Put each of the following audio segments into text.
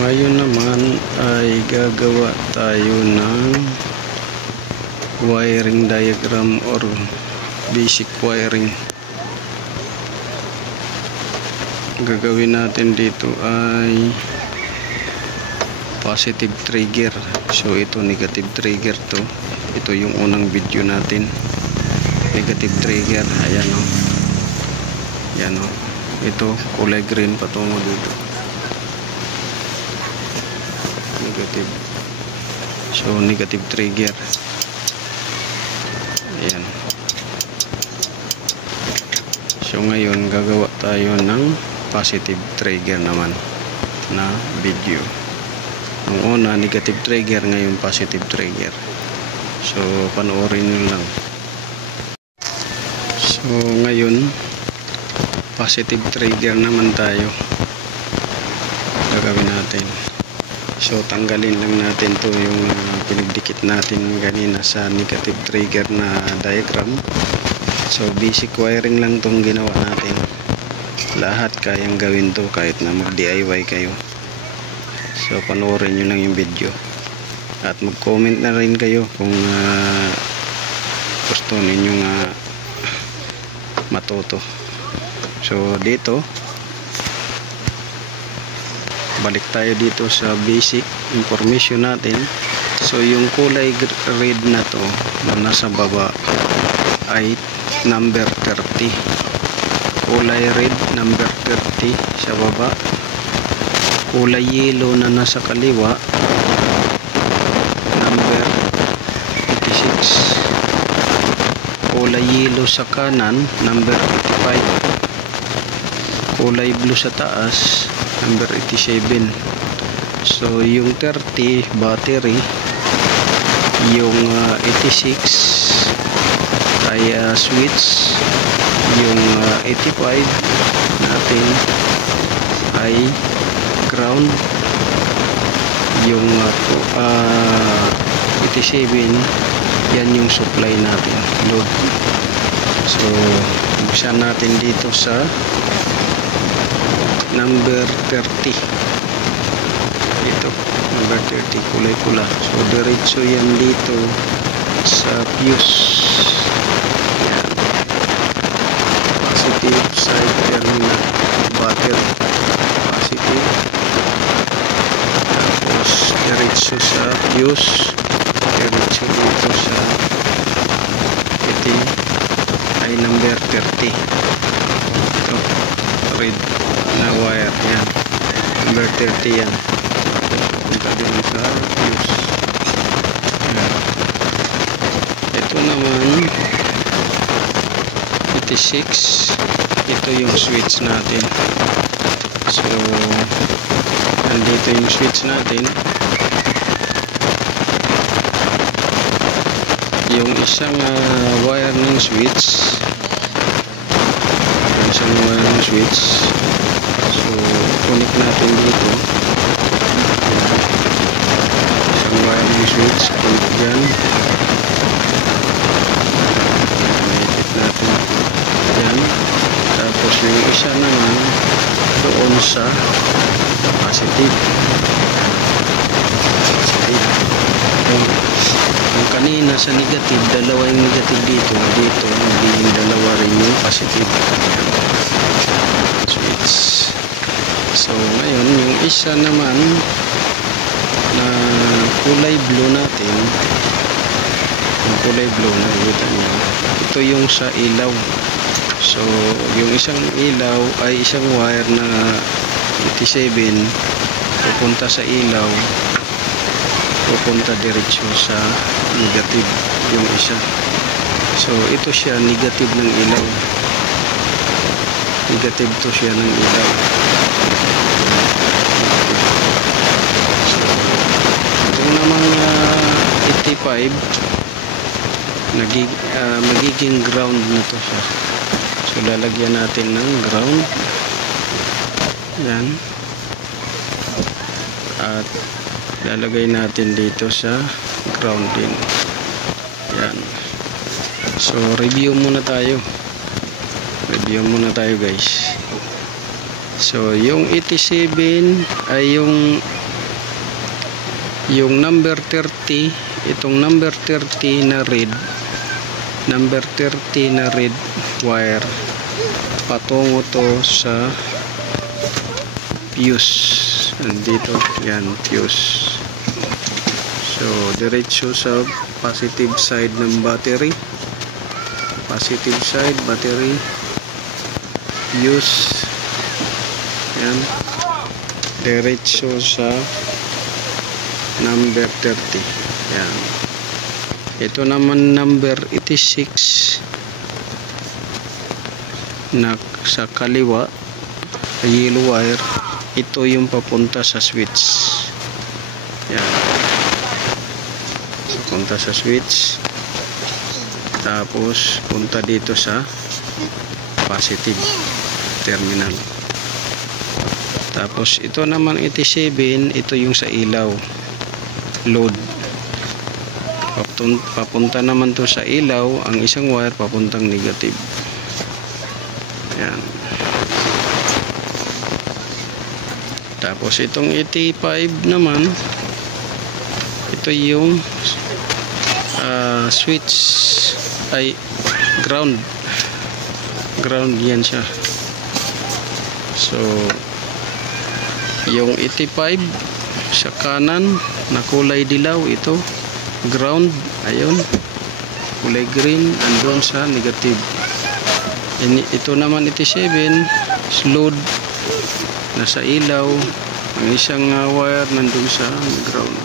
ngayon naman ay gagawa tayo ng wiring diagram or basic wiring. Gagawin natin dito ay positive trigger. So ito negative trigger to. Ito yung unang video natin. Negative trigger. Ayan o. Ayan o. Ito kulay green patungo dito. Negative. So negative trigger. Ayan. So ngayon gagawa tayo ng positive trigger naman na video. Ang una negative trigger, ngayon positive trigger. So panoorin nyo lang. So ngayon positive trigger naman tayo gagawin natin. So tanggalin lang natin to yung pinagdikit natin kanina sa negative trigger na diagram. So basic wiring lang tong ginawa natin. Lahat kayang gawin to kahit na mag DIY kayo. So panoorin nyo lang yung video at mag comment na rin kayo kung gusto ninyo nga matuto. So dito balik tayo dito sa basic information natin. So yung kulay red na to na nasa baba ay number 30. Kulay red number 30 sa baba. Kulay yellow na nasa kaliwa number 86. Kulay yellow sa kanan number 85. Kulay blue sa taas number 87. So yung 30 battery, yung 86 ay switch, yung 85 natin ay ground, yung 87 yan yung supply natin, load. So buksan natin dito sa number 30. Ito number 30 kulay pula. So diretso yan dito sa fuse. Yan. Positive side terminal battery. Positive. Tapos diretso sa fuse. Diretso dito sa itim ay number 30. Ito red na wire yan. Number 30 yan. Punta din sa fuse. Yan. Ito naman 86. Ito yung switch natin. So nandito yung switch natin. Yung isang wire ng switch, isang wire ng switch, so connect natin dito. Isang wire ng switch, connect dyan. Connect natin dyan. Tapos yung isa naman doon sa positive. Yung kanina sa negative, dalawa yung negative dito. Dito, magiging dalawa rin yung positive. Switch. So, ngayon, yung isa naman na kulay blue natin, yung kulay blue, nakikita niyo, ito yung sa ilaw. So, yung isang ilaw ay isang wire na 87 pupunta sa ilaw, pupunta diretso sa negative yung isa. So ito siya negative ng ilaw, negative to siya ng ilaw. So itong namang 85 magiging ground na to siya. So lalagyan natin ng ground yan at lalagay natin dito sa ground din. Yan. So review muna tayo. Review muna tayo guys. So yung 87 ay yung yung number 30, itong number 30 na red, wire, patungo to sa fuse. Nandito, yan, fuse. So diretso sa positive side ng battery, positive side battery, fuse, yan, diretso sa number 30. Yan. Ito naman number 86 na sa kaliwa, yellow wire, ito yung papunta sa switch. Yan. Papunta sa switch. Tapos punta dito sa positive terminal. Tapos ito naman 87, ito yung sa ilaw, load. Papunta naman to sa ilaw, ang isang wire papuntang negative. Yan. Tapos itong 85 naman, ito yung switch, ay ground yan siya. So yung 85 sa kanan na kulay dilaw, ito ground, ayun, kulay green, andun sa negative. Ito naman 87 load, nasa ilaw, ang isang wire nandun sa ground.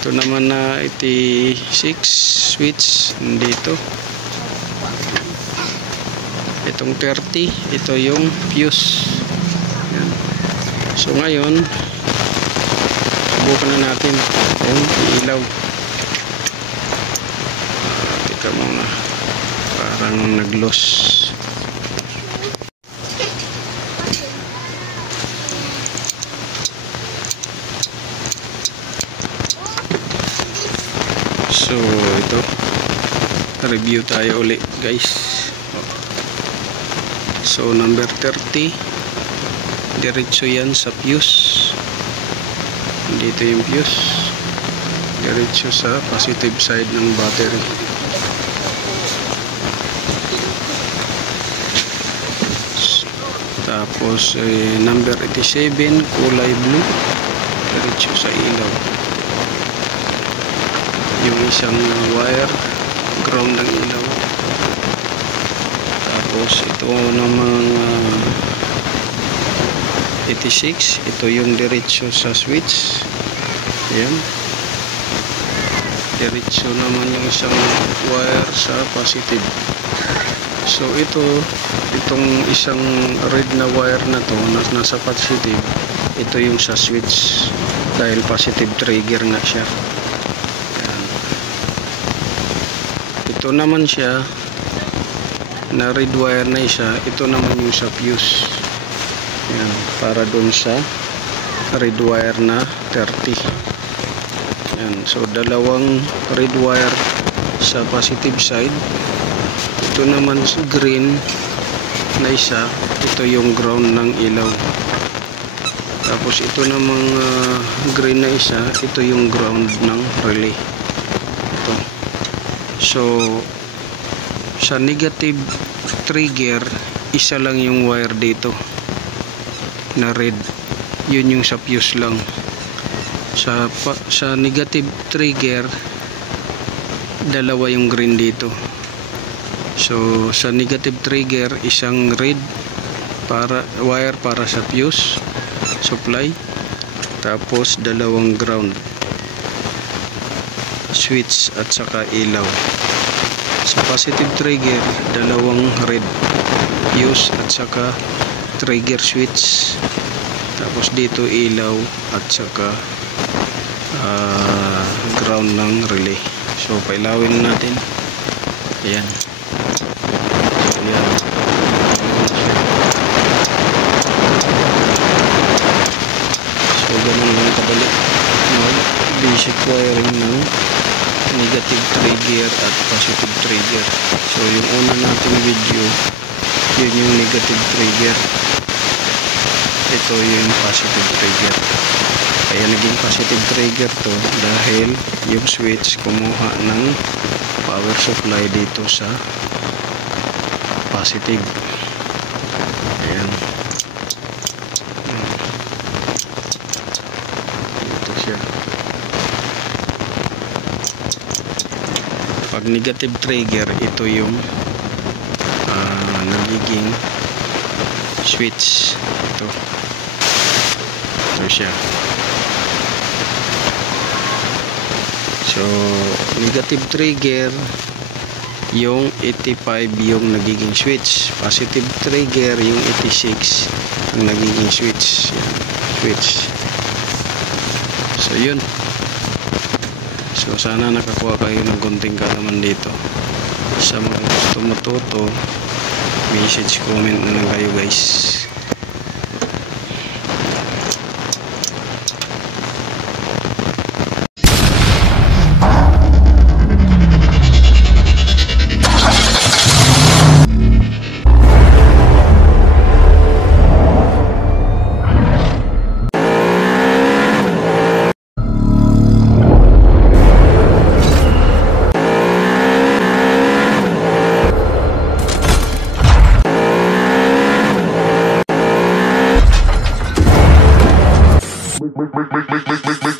Ito naman na 86 switch nandito. Itong 30, ito yung fuse. Yan. So ngayon subukan na natin yung ilaw. Teka muna, parang nag-loss. So ito, review tayo ulit guys. So number 30, diretso yan sa fuse. Dito yung fuse, diretso sa positive side ng battery. Tapos number 87, kulay blue, diretso sa ilaw. Yung isang wire, ground ng ilaw. Tapos ito namang 86, ito yung diretso sa switch. Ayan, diretso naman yung isang wire sa positive. So itong isang red na wire na to nasa positive, ito yung sa switch dahil positive trigger nga siya. Ayan. Ito naman siya na red wire na isa, ito naman yung sa fuse. Ayan, para dun sa red wire na 30. Ayan, so dalawang red wire sa positive side. Ito naman green na isa, ito yung ground ng ilaw. Tapos ito namang green na isa, ito yung ground ng relay. Ito. So sa negative trigger, isa lang yung wire dito na red, yun yung sa fuse lang. Sa negative trigger, dalawa yung green dito. So sa negative trigger, isang red wire para sa fuse supply, tapos dalawang ground, switch at saka ilaw. Sa positive trigger, dalawang red, fuse at saka trigger switch. Tapos dito ilaw at saka ground ng relay. So pailawin natin. Ayan. So yan. So ganun lang kabali basic wiring ng negative trigger at positive trigger. So yung una nating video, yun yung negative trigger, ito yung positive trigger. Kaya naging positive trigger to dahil yung switch kumuha ng power supply dito sa positive. Ayan. Dito siya. Pag negative trigger, ito yung nagiging switch. Ito siya. So negative trigger, yung 85 yung nagiging switch, positive trigger yung 86 ang nagiging switch. Yan, switch. So yun. So sana nakakuha kayo ng konting kaalaman dito. Sa mga gusto matuto, message, comment na lang kayo guys. Make